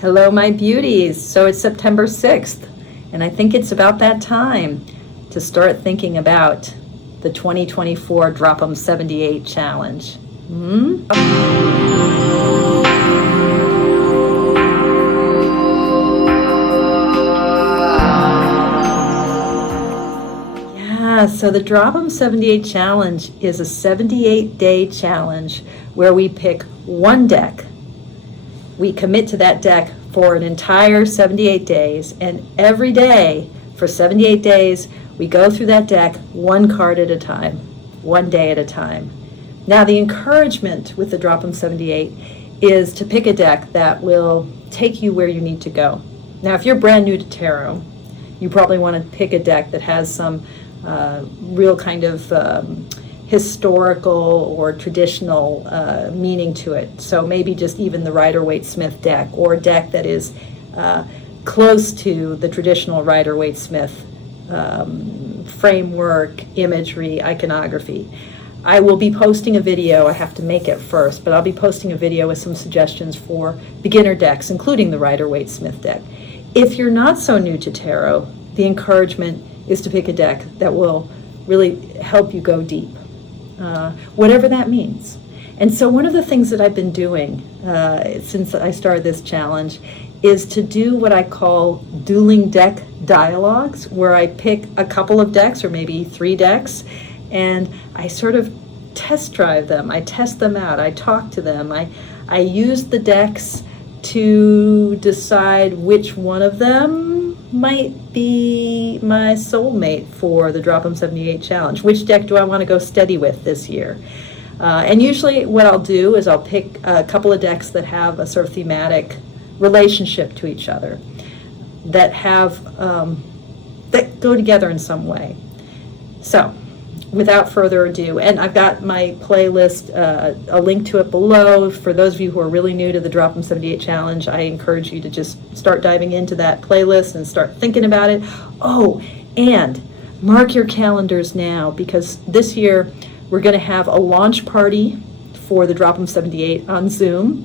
Hello, my beauties. So it's September 6th, and I think it's about that time to start thinking about the 2024 Drop 'em 78 Challenge. Yeah, so the Drop 'em 78 Challenge is a 78-day challenge where we pick one deck. We commit to that deck for an entire 78 days, and every day for 78 days, we go through that deck one card at a time, one day at a time. Now, the encouragement with the Drop 'em 78 is to pick a deck that will take you where you need to go. Now, if you're brand new to tarot, you probably want to pick a deck that has some real kind of historical or traditional meaning to it. So maybe just even the Rider-Waite-Smith deck, or a deck that is close to the traditional Rider-Waite-Smith framework, imagery, iconography. I will be posting a video. I have to make it first, but I'll be posting a video with some suggestions for beginner decks, including the Rider-Waite-Smith deck. If you're not so new to tarot, the encouragement is to pick a deck that will really help you go deep, whatever that means. And so one of the things that I've been doing since I started this challenge is to do what I call dueling deck dialogues, where I pick a couple of decks, or maybe 3 decks, and I sort of test drive them. I test them out. I talk to them. I use the decks to decide which one of them might be my soulmate for the Drop 'em 78 Challenge. Which deck do I want to go steady with this year? And usually what I'll do is I'll pick a couple of decks that have a sort of thematic relationship to each other, that have that go together in some way. So without further ado, and I've got my playlist, a link to it below. For those of you who are really new to the Drop 'em 78 Challenge, I encourage you to just start diving into that playlist and start thinking about it. Oh, and mark your calendars now, because this year we're going to have a launch party for the Drop 'em 78 on Zoom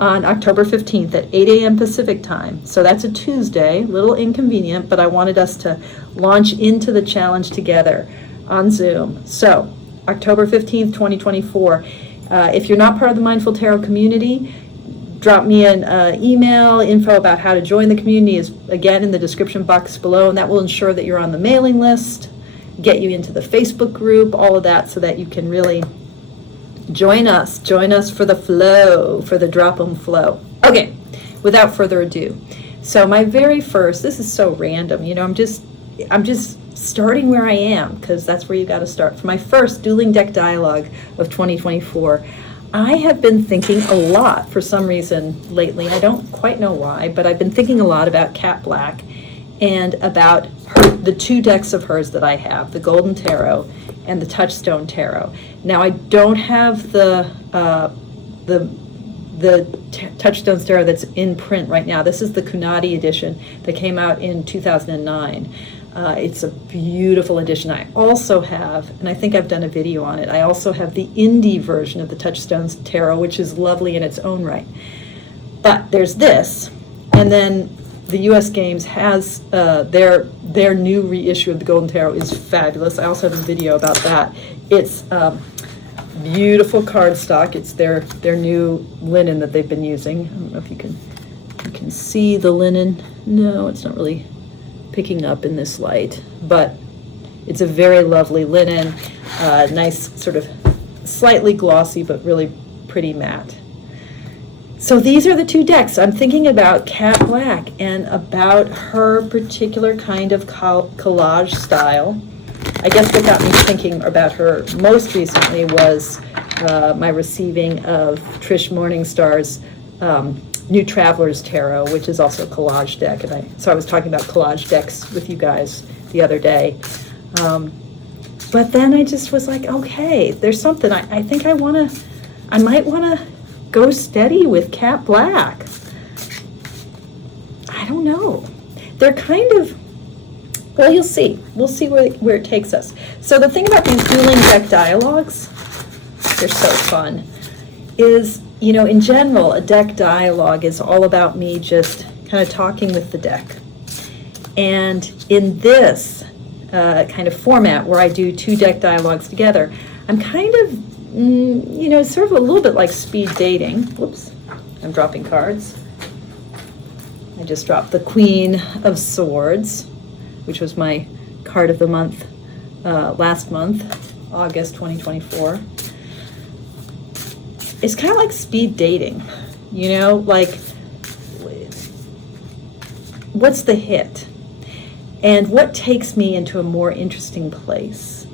on October 15th at 8 a.m. Pacific time. So that's a Tuesday, a little inconvenient, but I wanted us to launch into the challenge together on Zoom. So October 15th, 2024. If you're not part of the Mindful Tarot community, drop me an email. Info about how to join the community is, again, in the description box below, and that will ensure that you're on the mailing list, get you into the Facebook group, all of that, so that you can really join us for the flow, for the Drop 'em flow. Okay, without further ado. So my very first, this is so random, you know, I'm just starting where I am, because that's where you got to start. For my first dueling deck dialogue of 2024, I have been thinking a lot, for some reason lately, I don't quite know why, but I've been thinking a lot about Cat Black and about the 2 decks of hers that I have, the Golden Tarot and the Touchstone Tarot. Now, I don't have the Touchstone Tarot that's in print right now. This is the Kunadi edition that came out in 2009. It's a beautiful edition. I also have, and I think I've done a video on it, I also have the indie version of the Touchstone Tarot, which is lovely in its own right. But there's this, and then the U.S. Games has their new reissue of the Golden Tarot is fabulous. I also have a video about that. It's beautiful cardstock. It's their new linen that they've been using. I don't know if you can see the linen. No, it's not really picking up in this light, but it's a very lovely linen, nice sort of slightly glossy but really pretty matte. So these are the 2 decks. I'm thinking about Cat Black and about her particular kind of collage style. I guess what got me thinking about her most recently was my receiving of Trish Morningstar's New Traveler's Tarot, which is also a collage deck. And so I was talking about collage decks with you guys the other day. But then I just was like, okay, there's something. I think I might want to go steady with Cat Black. I don't know. They're kind of, well, you'll see. We'll see where it takes us. So the thing about these dueling deck dialogues, they're so fun, is you know, in general, a deck dialogue is all about me just kind of talking with the deck. And in this kind of format where I do two deck dialogues together, I'm kind of, you know, sort of a little bit like speed dating. Whoops, I'm dropping cards. I just dropped the Queen of Swords, which was my card of the month last month, August 2024. It's kind of like speed dating, you know, like what's the hit and what takes me into a more interesting place.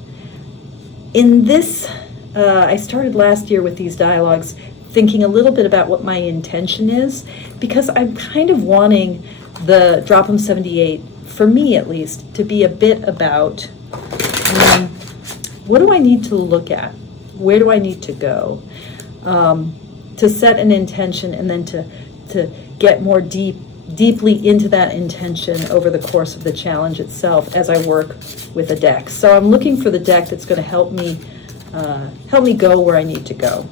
In this, I started last year with these dialogues thinking a little bit about what my intention is, because I'm kind of wanting the Drop 'em 78, for me at least, to be a bit about what do I need to look at? Where do I need to go? To set an intention and then to get more deeply into that intention over the course of the challenge itself as I work with a deck. So I'm looking for the deck that's going to help me go where I need to go.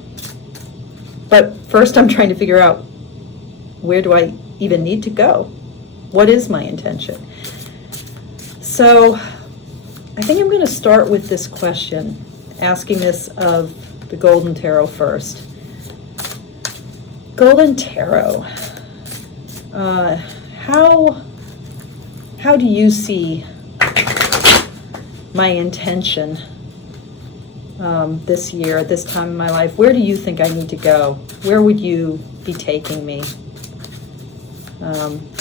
But first I'm trying to figure out, where do I even need to go? What is my intention? So I think I'm going to start with this question, asking this of the Golden Tarot first. Golden Tarot, how do you see my intention this year, at this time in my life? Where do you think I need to go? Where would you be taking me?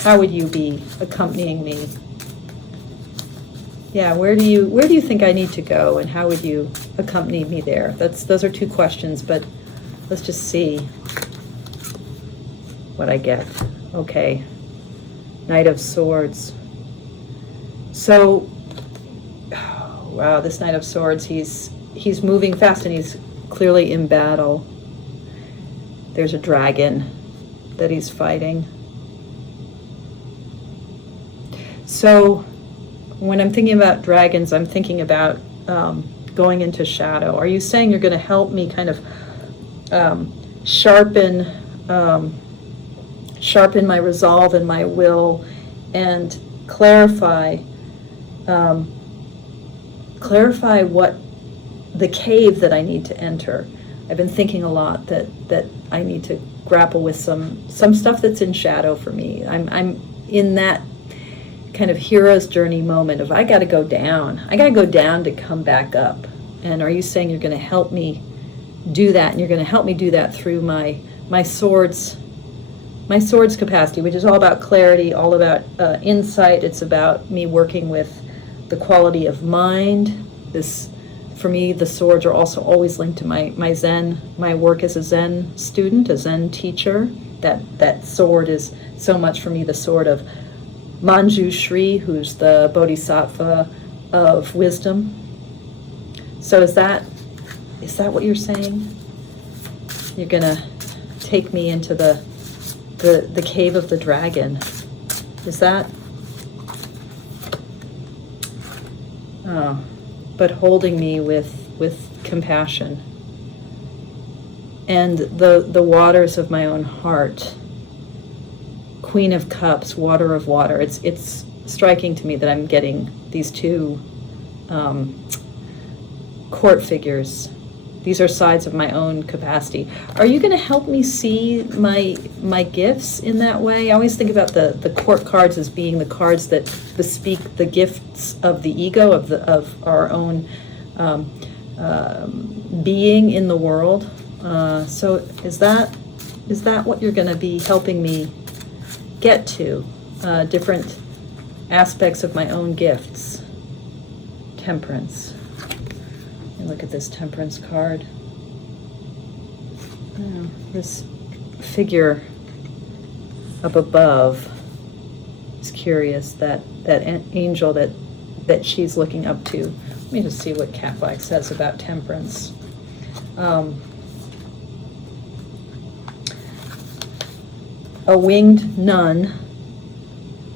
How would you be accompanying me? Yeah, where do you think I need to go, and how would you accompany me there? Those are two questions, but let's just see what I get. Okay, Knight of Swords. So, wow, this Knight of Swords, he's moving fast and he's clearly in battle. There's a dragon that he's fighting. So when I'm thinking about dragons, I'm thinking about going into shadow. Are you saying you're going to help me kind of sharpen my resolve and my will, and clarify what the cave that I need to enter? I've been thinking a lot that I need to grapple with some stuff that's in shadow for me. I'm in that kind of hero's journey moment of I got to go down to come back up. And are you saying you're going to help me do that, and you're going to help me do that through my swords capacity, which is all about clarity, all about insight. It's about me working with the quality of mind. For me, the swords are also always linked to my Zen, my work as a Zen student, a Zen teacher. That sword is so much for me the sword of Manju Shri, who's the Bodhisattva of wisdom. So is that what you're saying? You're gonna take me into the cave of the dragon. Is that? Oh, but holding me with compassion and the waters of my own heart. Queen of Cups, Water of Water. It's striking to me that I'm getting these two court figures. These are sides of my own capacity. Are you going to help me see my gifts in that way? I always think about the court cards as being the cards that bespeak the gifts of the ego, of our own being in the world. So is that what you're going to be helping me get to? Different aspects of my own gifts. Temperance. Look at this Temperance card. Oh, this figure up above is curious, that angel that she's looking up to. Let me just see what Cat Black says about temperance. A winged nun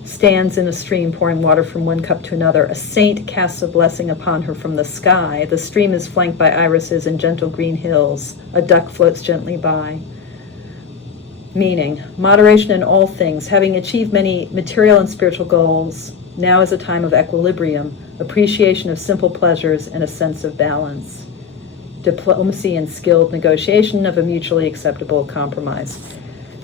stands in a stream, pouring water from one cup to another. A saint casts a blessing upon her from the sky. The stream is flanked by irises and gentle green hills. A duck floats gently by. Meaning, moderation in all things, having achieved many material and spiritual goals, now is a time of equilibrium, appreciation of simple pleasures, and a sense of balance. Diplomacy and skilled negotiation of a mutually acceptable compromise.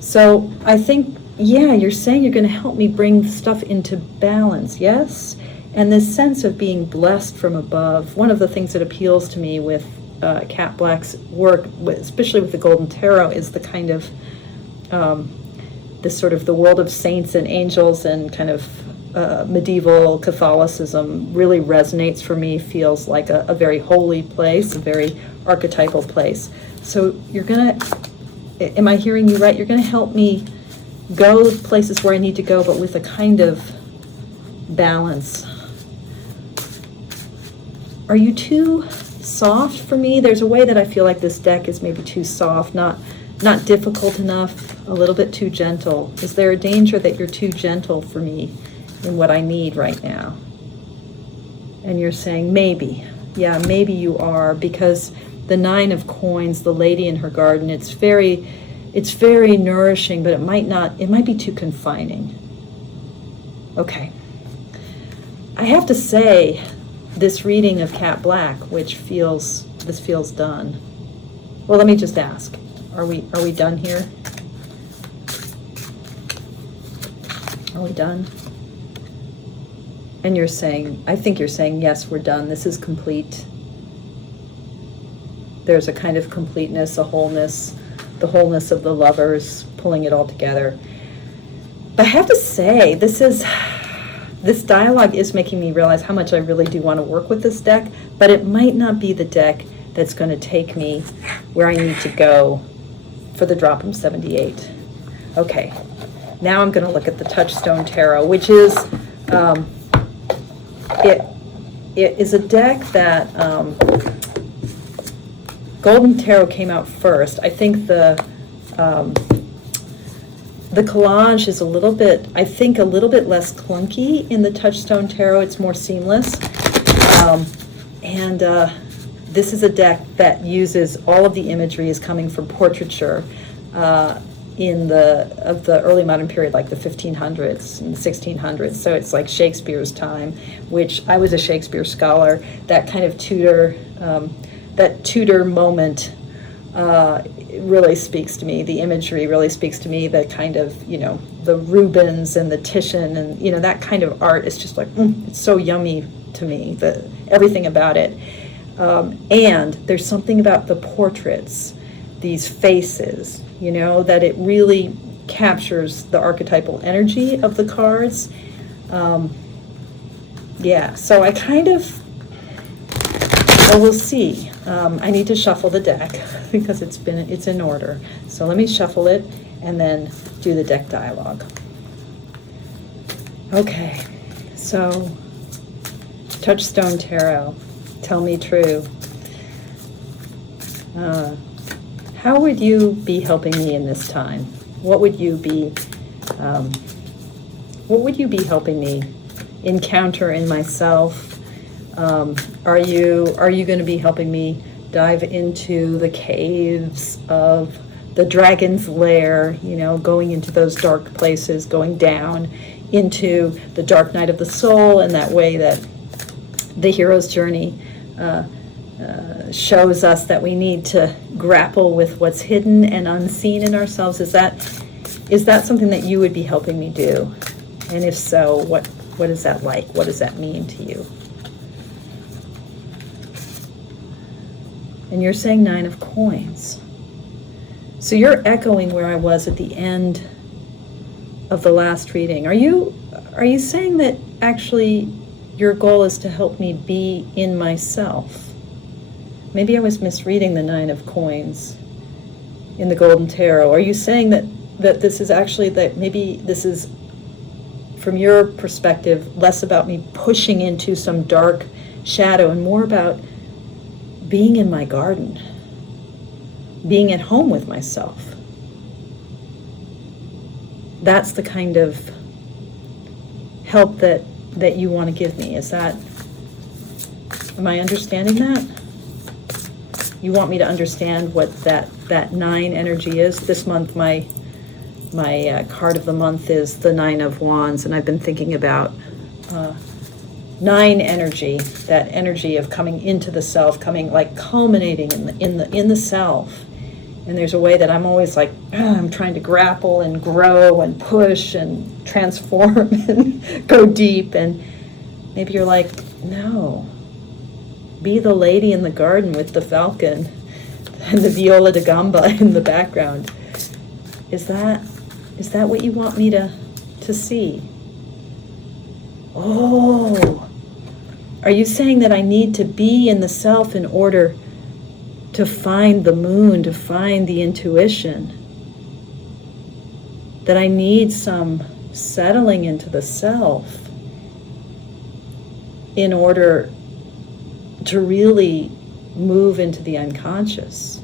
So I think, yeah, you're saying you're going to help me bring stuff into balance, yes? And this sense of being blessed from above, one of the things that appeals to me with Kat Black's work, especially with the Golden Tarot, is the kind of this sort of the world of saints and angels and kind of medieval Catholicism really resonates for me, feels like a very holy place, a very archetypal place. So you're gonna, am I hearing you right? You're gonna help me go places where I need to go, but with a kind of balance. Are you too soft for me? There's a way that I feel like this deck is maybe too soft, not difficult enough, a little bit too gentle. Is there a danger that you're too gentle for me in what I need right now? And you're saying maybe. Yeah, maybe you are, because the Nine of Coins, the lady in her garden, it's very nourishing, but it might be too confining. Okay. I have to say, this reading of Kat Black, this feels done. Well, let me just ask. Are we done here? Are we done? And I think you're saying, yes, we're done. This is complete. There's a kind of completeness, a wholeness, the wholeness of the lovers, pulling it all together. But I have to say, this dialogue is making me realize how much I really do want to work with this deck, but it might not be the deck that's going to take me where I need to go for the drop in 78. Okay, now I'm going to look at the Touchstone Tarot, which is, it is a deck that, Golden Tarot came out first. I think the collage is a little bit less clunky in the Touchstone Tarot. It's more seamless. This is a deck that uses all of the imagery is coming from portraiture in the early modern period, like the 1500s and the 1600s. So it's like Shakespeare's time, which I was a Shakespeare scholar. That kind of Tudor moment really speaks to me. The imagery really speaks to me. The kind of, the Rubens and the Titian and, that kind of art is just like, it's so yummy to me, everything about it. And there's something about the portraits, these faces, that it really captures the archetypal energy of the cards. Yeah, so I kind of, well, we'll see. I need to shuffle the deck because it's in order. So let me shuffle it and then do the deck dialogue. Okay, so Touchstone Tarot, tell me true. How would you be helping me in this time? What would you be helping me encounter in myself? Are you going to be helping me dive into the caves of the dragon's lair, going into those dark places, going down into the dark night of the soul, and that way that the hero's journey shows us that we need to grapple with what's hidden and unseen in ourselves? Is that something that you would be helping me do? And if so, what is that like? What does that mean to you? And you're saying Nine of Coins. So you're echoing where I was at the end of the last reading. Are you saying that actually your goal is to help me be in myself? Maybe I was misreading the Nine of Coins in the Golden Tarot. Are you saying that this is actually, that maybe this is, from your perspective, less about me pushing into some dark shadow and more about being in my garden, being at home with myself? That's the kind of help that you want to give me. Am I understanding that? You want me to understand what that 9 energy is? This month my My card of the month is the Nine of Wands, and I've been thinking about nine energy, that energy of coming into the self, coming like culminating in the self. And there's a way that I'm always like, I'm trying to grapple and grow and push and transform and go deep. And maybe you're like, no, be the lady in the garden with the falcon and the viola da gamba in the background. Is that what you want me to see? Oh, are you saying that I need to be in the self in order to find the moon, to find the intuition? That I need some settling into the self in order to really move into the unconscious?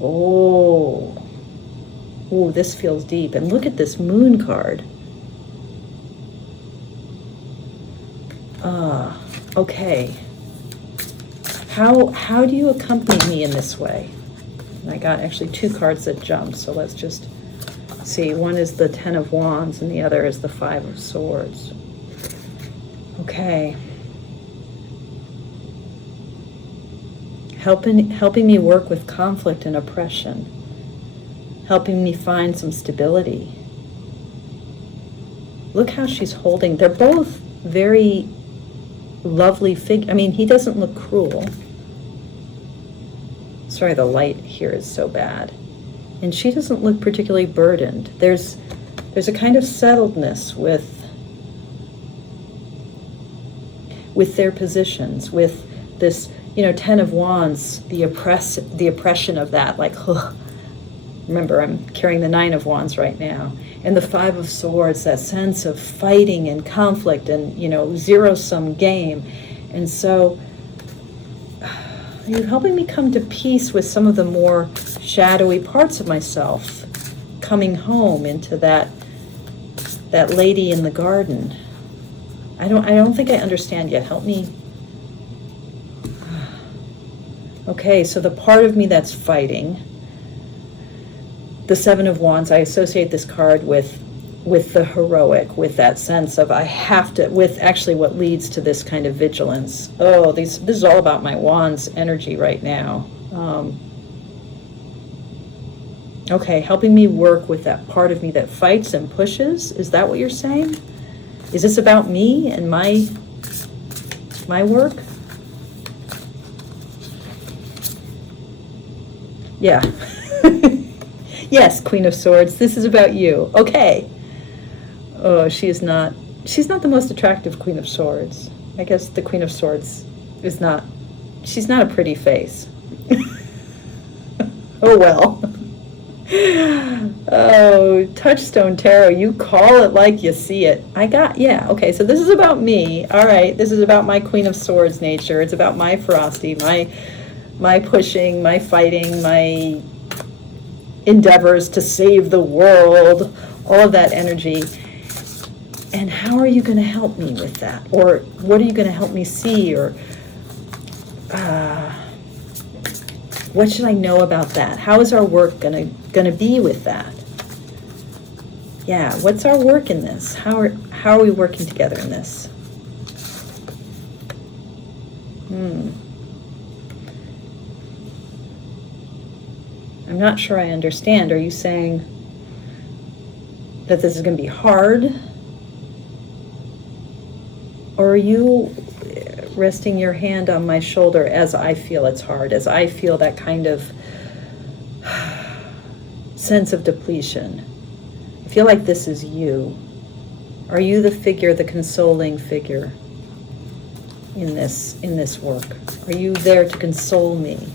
Oh, this feels deep. And look at this moon card. Okay. How do you accompany me in this way? And I got actually two cards that jumped, so let's just see. One is the Ten of Wands and the other is the Five of Swords. Okay. Helping me work with conflict and oppression. Helping me find some stability. Look how she's holding. They're both very lovely figure. I mean, he doesn't look cruel. Sorry, the light here is so bad. And she doesn't look particularly burdened. There's a kind of settledness with their positions, with this, Ten of Wands, the oppression of that, like, remember, I'm carrying the Nine of Wands right now. And the Five of Swords, that sense of fighting and conflict and, zero-sum game. And so you're helping me come to peace with some of the more shadowy parts of myself, coming home into that lady in the garden. I don't think I understand yet. Help me. Okay, so the part of me that's fighting, the Seven of Wands, I associate this card with the heroic, with that sense of I have to, with actually what leads to this kind of vigilance. Oh, this is all about my Wands energy right now. Okay, helping me work with that part of me that fights and pushes. Is that what you're saying? Is this about me and my work? Yeah. Yes, Queen of Swords, this is about you. Okay. Oh, she's not the most attractive Queen of Swords. I guess the Queen of Swords she's not a pretty face. Oh, well. Oh, Touchstone Tarot, you call it like you see it. Yeah, okay, so this is about me. All right, this is about my Queen of Swords nature. It's about my ferocity, my pushing, my fighting, my endeavors to save the world, all of that energy. And how are you going to help me with that? Or what are you going to help me see? Or what should I know about that? How is our work going to be with that? Yeah, what's our work in this? How are we working together in this? I'm not sure I understand. Are you saying that this is going to be hard? Or are you resting your hand on my shoulder as I feel it's hard, as I feel that kind of sense of depletion? I feel like this is you. Are you the figure, the consoling figure in this work? Are you there to console me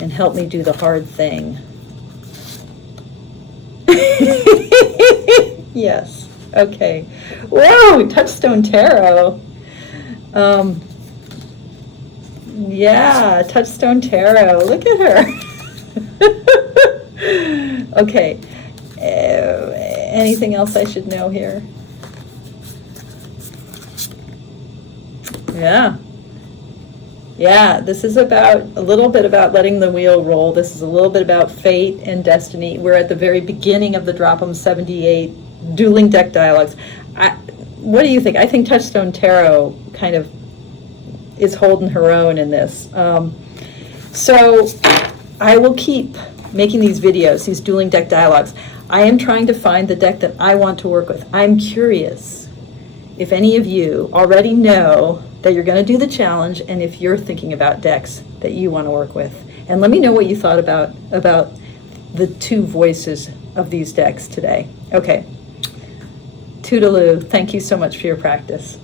and help me do the hard thing? Yes. Okay. Whoa, Touchstone Tarot. Yeah, Touchstone Tarot. Look at her. Okay. Anything else I should know here? Yeah, this is about a little bit about letting the wheel roll. This is a little bit about fate and destiny. We're at the very beginning of the Drop 'em 78 dueling deck dialogues. What do you think? I think Touchstone Tarot kind of is holding her own in this. So I will keep making these videos, these dueling deck dialogues. I am trying to find the deck that I want to work with. I'm curious if any of you already know that you're going to do the challenge, and if you're thinking about decks that you want to work with. And let me know what you thought about the two voices of these decks today. Okay. Toodaloo. Thank you so much for your practice.